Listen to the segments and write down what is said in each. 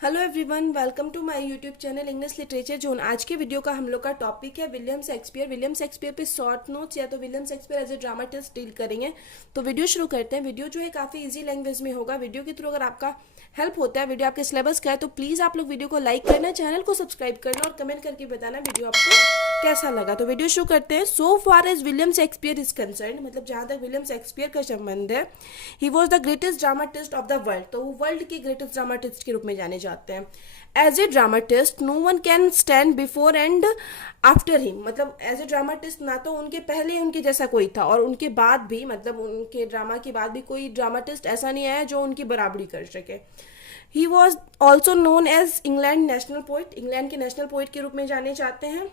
Hello everyone, welcome to my YouTube channel English literature zone. आज के video का हम लोग का टॉपिक है विलियम शेक्सपियर। विलियम शेक्सपियर पे शॉर्ट नोट्स या तो William Shakespeare as a dramatist deal करेंगे। तो वीडियो शुरू करते हैं। वीडियो जो है काफ़ी इजी लैंग्वेज में होगा। वीडियो के थ्रू अगर आपका हेल्प होता है, वीडियो आपके सिलेबस का है, तो प्लीज़ आप लोग वीडियो को लाइक करना, चैनल को सब्सक्राइब करना और कमेंट करके बताना वीडियो आपको कैसा लगा। तो वीडियो शुरू करते हैं। So far as William Shakespeare is concerned, मतलब जहाँ तक विलियम शेक्सपियर का संबंध है, he was the greatest dramatist of the world. तो वो वर्ल्ड के ग्रेटेस्ट ड्रामाटिस्ट के रूप में जाने जाते हैं। As a dramatist no one can stand before and after him, मतलब एज ए ड्रामाटिस्ट ना तो उनके पहले उनके जैसा कोई था और उनके बाद भी, मतलब उनके ड्रामा के बाद भी कोई ड्रामाटिस्ट ऐसा नहीं आया जो उनकी बराबरी कर सके। He was also known as England national poet, England के नेशनल पोइट के रूप में जाने जाते हैं।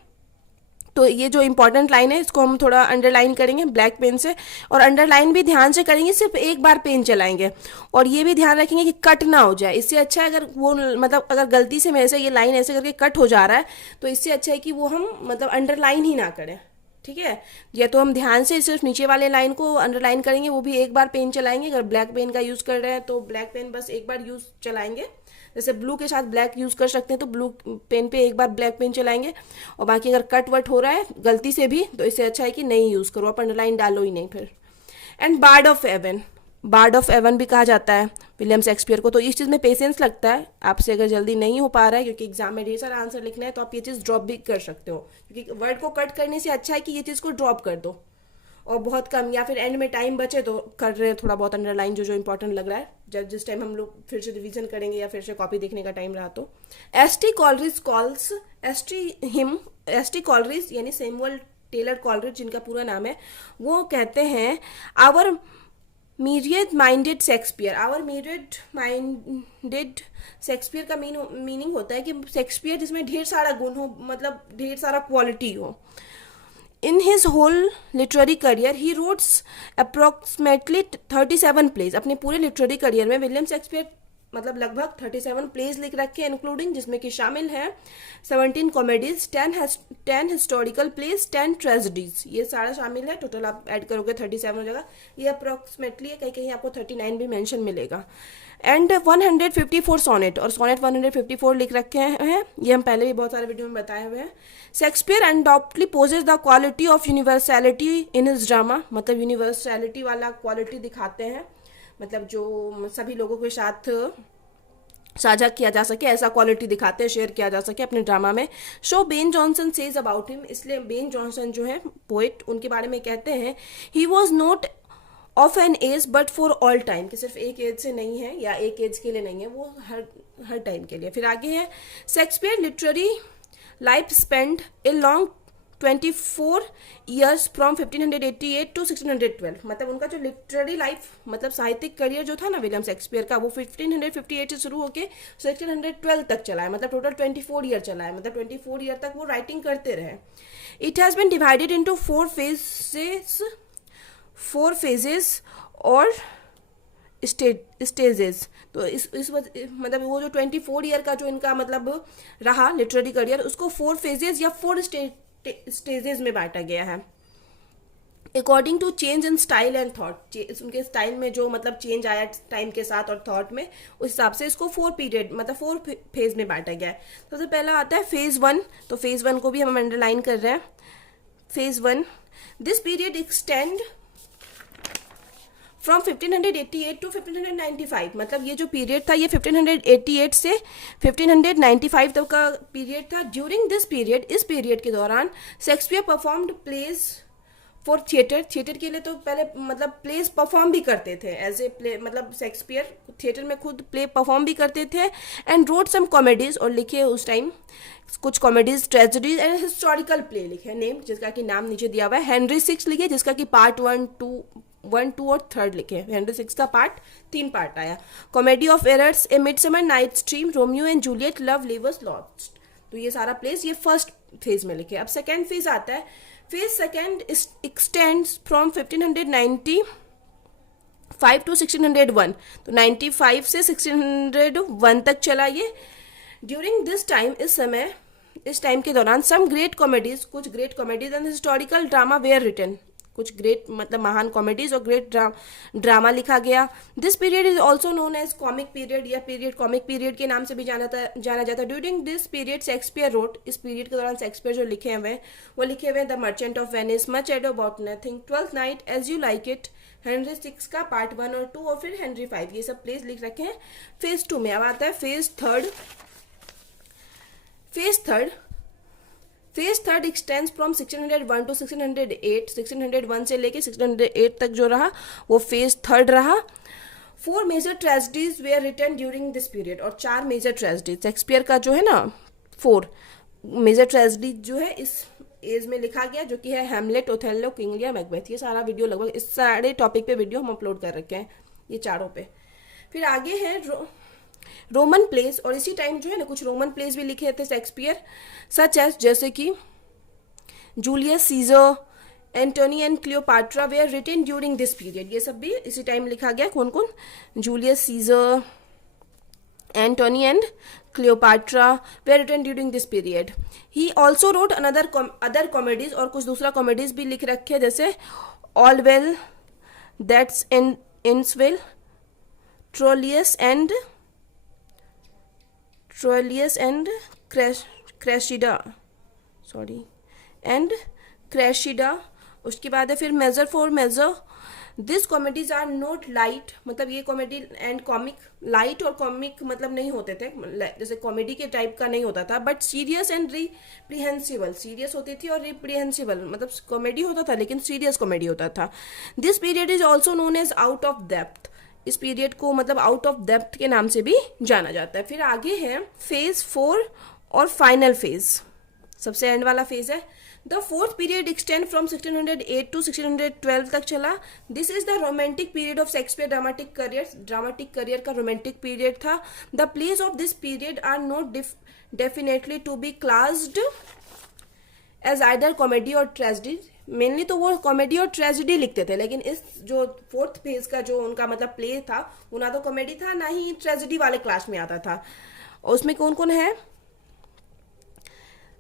तो ये जो इंपॉर्टेंट लाइन है इसको हम थोड़ा अंडरलाइन करेंगे ब्लैक पेन से, और अंडरलाइन भी ध्यान से करेंगे, सिर्फ एक बार पेन चलाएंगे और ये भी ध्यान रखेंगे कि कट ना हो जाए। इससे अच्छा है अगर वो, मतलब अगर गलती से मेरे से ये लाइन ऐसे करके कट हो जा रहा है तो इससे अच्छा है कि वो हम मतलब अंडरलाइन ही ना करें, ठीक है। या तो हम ध्यान से सिर्फ नीचे वाले लाइन को अंडरलाइन करेंगे, वो भी एक बार पेन चलाएंगे। अगर ब्लैक पेन का यूज़ कर रहे हैं तो ब्लैक पेन बस एक बार यूज़ चलाएंगे, जैसे ब्लू के साथ ब्लैक यूज़ कर सकते हैं तो ब्लू पेन पे एक बार ब्लैक पेन चलाएंगे। और बाकी अगर कट वट हो रहा है गलती से भी तो इससे अच्छा है कि नहीं यूज़ करो, आप अंडरलाइन डालो ही नहीं फिर। And bard of Avon, bard of Avon भी कहा जाता है विलियम शेक्सपियर को। तो इस चीज़ में पेशेंस लगता है आपसे, अगर जल्दी नहीं हो पा रहा है क्योंकि एग्जाम में ढेर सारा आंसर लिखना है तो आप ये चीज़ ड्रॉप भी कर सकते हो, क्योंकि वर्ड को कट करने से अच्छा है कि ये चीज़ को ड्रॉप कर दो और बहुत कम, या फिर एंड में टाइम बचे तो कर रहे हैं थोड़ा बहुत अंडरलाइन जो जो इंपॉर्टेंट लग रहा है, जब जिस टाइम हम लोग फिर से रिवीजन करेंगे या फिर से कॉपी देखने का टाइम रहा तो। S T Coleridge calls S T Coleridge यानी सैमुअल टेलर कॉलरिज जिनका पूरा नाम है, वो कहते हैं our myriad minded Shakespeare. Our myriad minded Shakespeare का मीनिंग होता है कि शेक्सपियर जिसमें ढेर सारा गुण हो, मतलब ढेर सारा क्वालिटी हो। In his whole literary career, he wrote approximately 37 plays। अपने पूरे लिटरेरी करियर में विलियम शेक्सपियर मतलब लगभग 37 प्लेज लिख रखे हैं, इंक्लूडिंग जिसमें कि शामिल हैं 17 कॉमेडीज, 10 हिस्टोरिकल प्लेज, 10 ट्रेजेडीज, ये सारा शामिल है। टोटल आप ऐड करोगे 37 हो जाएगा। ये अप्रोक्सीमेटली है, कहीं कहीं आपको 39 भी मेंशन मिलेगा। एंड 154 सोनेट, और सोनेट 154 लिख रखे हैं, ये हम पहले भी बहुत सारे वीडियो में बताए हुए हैं। Shakespeare undoubtedly possess the quality of universality in his drama, मतलब यूनिवर्सैलिटी वाला क्वालिटी दिखाते हैं, मतलब जो सभी लोगों के साथ साझा किया जा सके ऐसा क्वालिटी दिखाते हैं, शेयर किया जा सके अपने ड्रामा में। So Ben Jonson says about him, इसलिए बेन जॉनसन जो है पोइट, उनके बारे में कहते हैं he was not of an age but for all time, कि सिर्फ एक एज से नहीं है या एक एज के लिए नहीं है, वो हर टाइम के लिए। फिर आगे है Shakespeare literary life spend a long 24 years from 1588 to 1612, मतलब उनका जो लिटरेरी लाइफ मतलब साहित्यिक करियर जो था ना विलियम शेक्सपियर का, वो 1558 से शुरू होकर 1612 तक चला है, मतलब टोटल 24 ईयर चला है, मतलब 24 ईयर तक वो राइटिंग करते रहे। It has been divided into 4 phases और स्टेजेस। तो इस मतलब वो जो 24 ईयर का जो इनका मतलब रहा लिटरेरी करियर, उसको 4 फेजेस या 4 स्टेजेस में बांटा गया है। According to change in style and thought, उनके स्टाइल में जो मतलब चेंज आया टाइम के साथ और थॉट में, उस हिसाब से इसको 4 पीरियड मतलब 4 फेज में बांटा गया है। सबसे पहला आता है फेज 1, तो फेज 1 को भी हम अंडरलाइन कर रहे हैं। Phase 1, this period extend from 1588 to 1595, मतलब ये जो पीरियड था ये 1588 से 1595 तक का पीरियड था। ड्यूरिंग दिस पीरियड, इस पीरियड के दौरान Shakespeare performed plays for theatre, theatre के लिए तो पहले मतलब प्लेज परफॉर्म भी करते थे एज ए प्ले, मतलब शेक्सपियर थिएटर में खुद प्ले परफॉर्म भी करते थे। एंड रोड सम कॉमेडीज, और लिखे उस टाइम कुछ comedies, tragedies and historical play लिखे, नेम जिसका कि नाम नीचे दिया हुआ है। हेनरी 6 लिखे जिसका कि पार्ट 1, 2 और 3 लिखे। हेनरी 6 का पार्ट 3 पार्ट आया। Comedy of errors, a midsummer night's dream, Romeo and Juliet, love's labour's lost, तो ये सारा प्लेस ये फर्स्ट फेज में लिखे। अब सेकेंड फेज आता है। Phase second extends from 1595 to 1601, तो 95 से 1601 तक चला ये। ड्यूरिंग दिस टाइम, इस टाइम के दौरान सम ग्रेट कॉमेडीज, कुछ great comedies and historical drama were written, कुछ ग्रेट मतलब महान कॉमेडीज और ग्रेट ड्रामा लिखा गया। This period is also known as comic period, या पीरियड कॉमिक पीरियड के नाम से भी जाना जाता है। During this period Shakespeare road, इस पीरियड के दौरान शेक्सपियर जो लिखे हुए हैं वो लिखे हुए the merchant of Venice, much ado about nothing, twelfth night, as you like it, Henry 6 का पार्ट 1 और 2, और फिर हेनरी 5, ये सब प्लेस लिख रखे हैं। फेज 2 में अब आता है phase third extends from 1601 to 1608, 1601 से लेके 1608 तक जो रहा वो फेज थर्ड रहा। 4 major tragedies were written during this period, और 4 मेजर ट्रेजेडीज शेक्सपियर का जो है ना 4 मेजर ट्रेजेडीज जो है इस एज में लिखा गया, जो कि है Hamlet, Othello, King Lear, Macbeth. ये सारा वीडियो लगभग इस सारे टॉपिक पे वीडियो हम अपलोड कर रखे हैं ये चारों पे। फिर आगे है रोमन प्लेस, और इसी टाइम जो है ना कुछ रोमन प्लेस भी लिखे थे शेक्सपियर, सच एज जैसे कि Julius Caesar, Antony and Cleopatra were written during this period, ये सब भी इसी टाइम लिखा गया। कौन कौन? Julius Caesar, Antony and Cleopatra were written during this period. He also wrote other comedies, और कुछ दूसरा कॉमेडीज भी लिख रखे जैसे all well, that's ends well, Troilus and Cressida, उसके बाद है फिर measure for measure. This comedies are not light, मतलब ये कॉमेडी एंड कॉमिक, लाइट और कॉमिक मतलब नहीं होते थे, जैसे कॉमेडी के टाइप का नहीं होता था, बट सीरियस एंड रिप्रीहेंसिबल, सीरियस होती थी और रिप्रीहेंसिबल मतलब कॉमेडी होता था लेकिन सीरियस कॉमेडी होता था। This period is also known as out of depth, इस पीरियड को मतलब आउट ऑफ डेप्थ के नाम से भी जाना जाता है। फिर आगे है फेज 4 और फाइनल फेज, सबसे एंड वाला फेज है। The fourth period extend from 1608 to 1612 तक चला। This is the romantic period of Shakespeare dramatic career का रोमांटिक पीरियड था। The plays of this period are not definitely to be classed as either comedy or tragedy, mainly तो वो comedy or tragedy लिखते थे, लेकिन इस जो fourth phase का जो उनका मतलब प्ले था वो ना तो कॉमेडी था ना ही ट्रेजेडी वाले क्लास में आता था। उसमें कौन कौन है?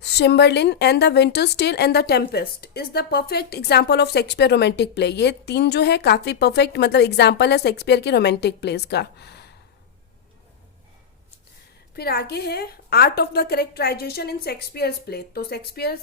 Cymbeline and the winter's tale and the tempest is the perfect example of Shakespeare romantic play. ये 3 जो है काफी परफेक्ट मतलब एग्जाम्पल है शेक्सपियर की रोमांटिक प्लेस का। फिर आगे है art of the characterization in Shakespeare's play. तो शेक्सपियर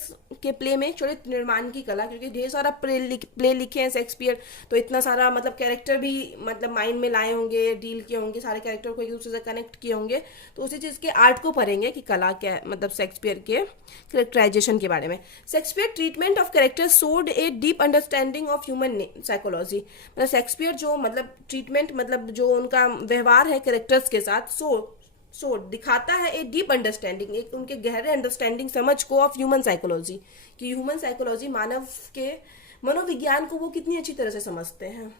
के प्ले में चरित्र निर्माण की कला, क्योंकि ढेर सारा प्ले लिखे हैं शेक्सपियर, तो इतना सारा मतलब कैरेक्टर भी मतलब माइंड में लाए होंगे, डील किए होंगे, सारे कैरेक्टर को एक दूसरे से कनेक्ट किए होंगे, तो उसी चीज़ के आर्ट को पढ़ेंगे कि कला क्या मतलब शेक्सपियर के कैरेक्टराइजेशन के बारे में। शेक्सपियर ट्रीटमेंट ऑफ कैरेक्टर सोड a deep understanding of human psychology, मतलब शेक्सपियर जो मतलब ट्रीटमेंट मतलब जो उनका व्यवहार है कैरेक्टर्स के साथ सो दिखाता है एक डीप अंडरस्टैंडिंग, एक उनके गहरे अंडरस्टैंडिंग समझ को ऑफ ह्यूमन साइकोलॉजी, कि ह्यूमन साइकोलॉजी मानव के मनोविज्ञान को वो कितनी अच्छी तरह से समझते हैं।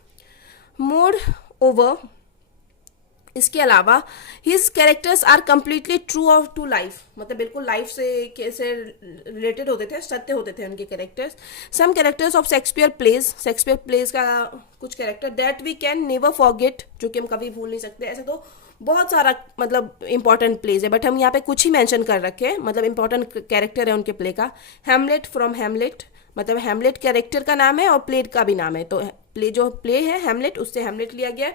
मोर ओवर इसके अलावा his characters are completely true of to life, मतलब बिल्कुल लाइफ से कैसे रिलेटेड होते थे, सत्य होते थे उनके characters. Some characters of Shakespeare plays का कुछ character that we can never forget, जो कि हम कभी भूल नहीं सकते। ऐसे तो बहुत सारा मतलब इंपॉर्टेंट प्लेज है, बट हम यहाँ पे कुछ ही मेंशन कर रखे हैं, मतलब इंपॉर्टेंट कैरेक्टर है उनके प्ले का। हैमलेट फ्रॉम हैमलेट, मतलब हैमलेट कैरेक्टर का नाम है और प्ले का भी नाम है, तो प्ले है हैमलेट, उससे हैमलेट लिया गया।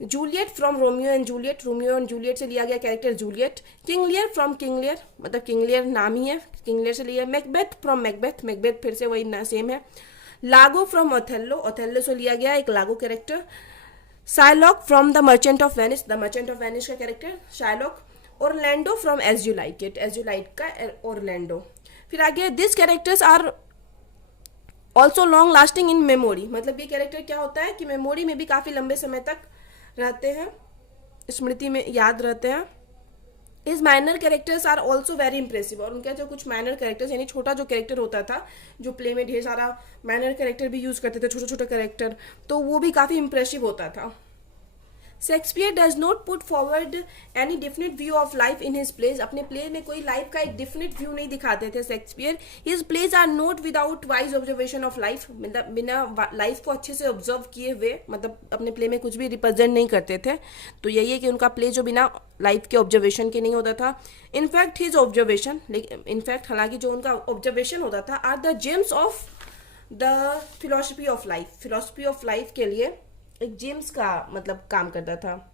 Juliet from Romeo and Juliet से लिया गया character Juliet. King Lear from King Lear, मतलब किंग लियर नाम ही है, किंग लियर से लिया। मैकबेथ फ्रॉम मैकबेथ फिर से वही सेम है। लागो फ्रॉम ओथेलो से लिया गया एक Iago character. Shylock from the merchant of Venice का character Shylock. Orlando from as you like का ओरलैंडो। फिर आगे this characters are also long lasting in memory, मतलब ये कैरेक्टर क्या होता है कि मेमोरी में भी काफी लंबे समय तक रहते हैं, स्मृति में याद रहते हैं। इस minor characters are also very impressive, और उनका जो कुछ माइनर कैरेक्टर्स यानी छोटा जो कैरेक्टर होता था, जो प्ले में ढेर सारा माइनर कैरेक्टर भी यूज करते थे, छोटे छोटे कैरेक्टर, तो वो भी काफी इंप्रेसिव होता था। Shakespeare does not put forward any definite view of life in his plays, अपने प्ले में कोई लाइफ का एक डिफिनिट व्यू नहीं दिखाते थे Shakespeare. His plays are not without wise observation of life, मतलब बिना लाइफ को अच्छे से ऑब्जर्व किए हुए मतलब अपने प्ले में कुछ भी रिप्रेजेंट नहीं करते थे। तो यही है कि उनका प्ले जो बिना लाइफ के ऑब्जर्वेशन के नहीं होता था। इनफैक्ट हिज ऑब्जर्वेशन, हालांकि जो उनका ऑब्जर्वेशन होता था, are the gems of the philosophy of life, philosophy of life के लिए एक जेम्स का मतलब काम करता था।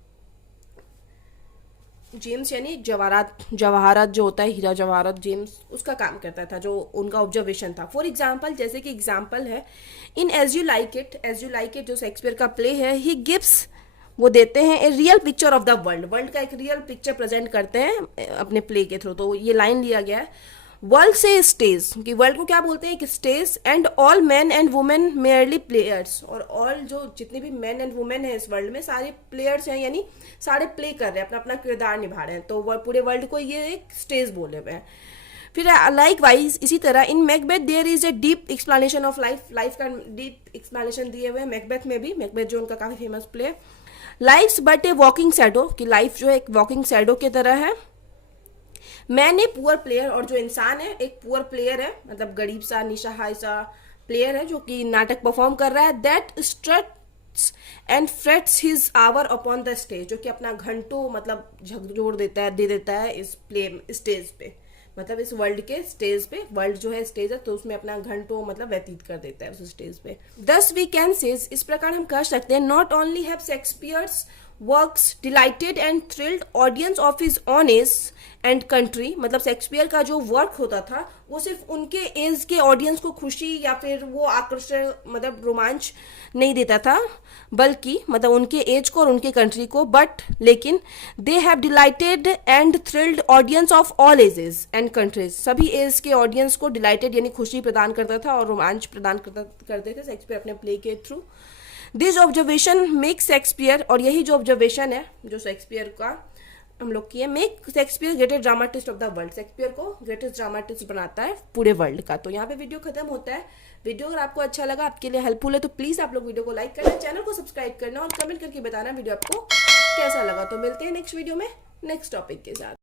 जेम्स यानी जवाहरात जो होता है, हीरा जवाहरात, जेम्स उसका काम करता था, जो उनका ऑब्जर्वेशन था। फॉर एग्जाम्पल, जैसे कि एग्जाम्पल है इन एज यू लाइक इट जो शेक्सपियर का प्ले है, ही गिव्स, वो देते हैं a real picture of the world, world का एक रियल पिक्चर प्रेजेंट करते हैं अपने प्ले के थ्रू। तो ये लाइन लिया गया है वर्ल्ड से स्टेज, कि वर्ल्ड को क्या बोलते हैं, एक stage, and all man and women merely players, और ऑल जो जितने भी मैन एंड वुमेन है इस वर्ल्ड में सारे प्लेयर्स हैं, यानी सारे प्ले कर रहे हैं, अपना अपना किरदार निभा रहे हैं। तो पूरे वर्ल्ड को ये एक स्टेज बोले हुए हैं। फिर लाइक वाइज इसी तरह in Macbeth there is a deep explanation of life, life का डीप एक्सप्लेनेशन दिए हुए हैं मैकबेथ में भी, मैकबेथ जो उनका काफी फेमस प्ले है। Life's but a walking shadow, कि लाइफ जो है एक वॉकिंग शैडो की तरह है। मैन ए पुअर प्लेयर, और जो इंसान है एक पुअर प्लेयर है, मतलब गरीब सा निसहाय सा प्लेयर है जो कि नाटक परफॉर्म कर रहा है। That struts and frets his hour upon the stage, जो कि अपना घंटों मतलब झकझोर देता है, दे देता है इस प्ले स्टेज पे, मतलब इस वर्ल्ड के स्टेज पे। वर्ल्ड जो है स्टेज है, तो उसमें अपना घंटों मतलब व्यतीत कर देता है उस स्टेज पे। दस वी कैन से, इस प्रकार हम कह सकते हैं, not only have Shakespeare's works delighted and thrilled audience of his own age and country, मतलब शेक्सपियर का जो वर्क होता था वो सिर्फ उनके एज के ऑडियंस को खुशी या फिर वो आकर्षण मतलब रोमांच नहीं देता था, बल्कि मतलब उनके एज को और उनके कंट्री को, बट लेकिन they have dilated and thrilled audience of all ages and countries, सभी एज के ऑडियंस को डिलाइटेड यानी खुशी प्रदान करता था और रोमांच प्रदान करते थे शेक्सपियर अपने प्ले के through. This observation make Shakespeare, और यही जो ऑब्जर्वेशन है जो शेक्सपियर का हम लोग किए, make Shakespeare greatest dramatist of the world, Shakespeare को ग्रेटेस्ट ड्रामाटिस्ट बनाता है पूरे वर्ल्ड का। तो यहाँ पे वीडियो खत्म होता है। वीडियो अगर आपको अच्छा लगा, आपके लिए हेल्पफुल है, तो प्लीज आप लोग वीडियो को लाइक करना, चैनल को सब्सक्राइब करना और कमेंट करके बताना वीडियो आपको कैसा लगा। तो मिलते हैं नेक्स्ट वीडियो में नेक्स्ट टॉपिक के साथ।